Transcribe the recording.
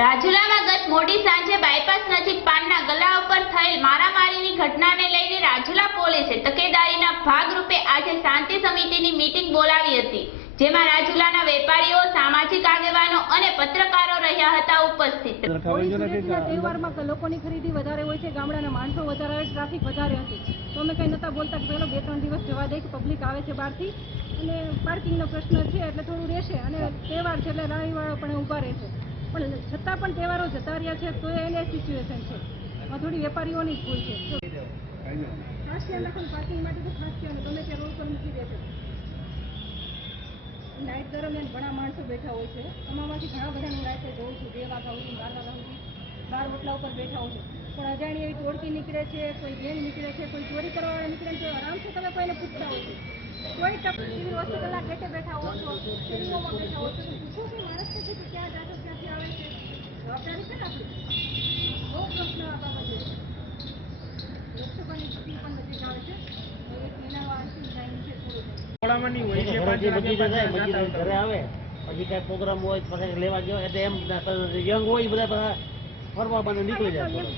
રાજુલામાં ગત મોડી સાંજે બાયપાસ નજીક પાનના ગલા ઉપર થયેલ મારામારીની ઘટનાને લઈને રાજુલા પોલીસે તકેદારીના ભાગરૂપે આજે શાંતિ સમિતિની મીટિંગ બોલાવી હતી જેમાં રાજુલાના વેપારીઓ સામાજિક આગેવાનો અને પત્રકારો રહ્યા હતા ઉપસ્થિત. તહેવારમાં લોકોની ખરીદી વધારે હોય છે ગામડાના માણસો વધારે હોય ટ્રાફિક વધારે હતી. તો અમે કંઈ નતા બોલતા કે પેલો બે ત્રણ દિવસ જવા દે કે પબ્લિક આવે છે બહારથી. અને પાર્કિંગનો પ્રશ્ન છે એટલે થોડું રહેશે. અને તહેવાર છે એટલે રાણીવાળો પણ ઊભા રહેશે. છતાં પણ તહેવારો જતા રહ્યા છે તો એને સિચ્યુએશન છે. થોડી વેપારીઓની જ ભૂલ છે. ખાસ ધ્યાન રાખો પાર્કિંગ માટે તો ખાસ ધ્યાન તમે ત્યાં રોડ પર મૂકી દેજો. નાઇટ દરમિયાન ઘણા માણસો બેઠા હોય છે. અમામાંથી ઘણા બધાનું રાતે જોઉં છું બે વાગ્યા સુધી બાર વાગ્યા સુધી બાર ઓટલા ઉપર બેઠા હોય છે. પણ અજાણી એવી ટોળકી નીકળે છે કોઈ ગેંગ નીકળે છે કોઈ ચોરી કરવાવાળા નીકળે છે આરામથી તમે કોઈને પૂછતા હોય છે કોઈ તકલીફ સિવિલ હોસ્પિટલના ગેટે બેઠા હો છો બેઠા હો છો પૂછો કે માણસ પછી કે ક્યાં જાશો ક્યાંથી આવે છે જવાબદારી છે ને આપણી બહુ પ્રશ્ન છે લોકસભાની ચૂંટણી પણ નજીક આવે છે ઘરે આવે પછી કઈ પ્રોગ્રામ હોય પછી લેવા ગયો એટલે એમ યંગ હોય બધા ફરવા બને નીકળી જાય.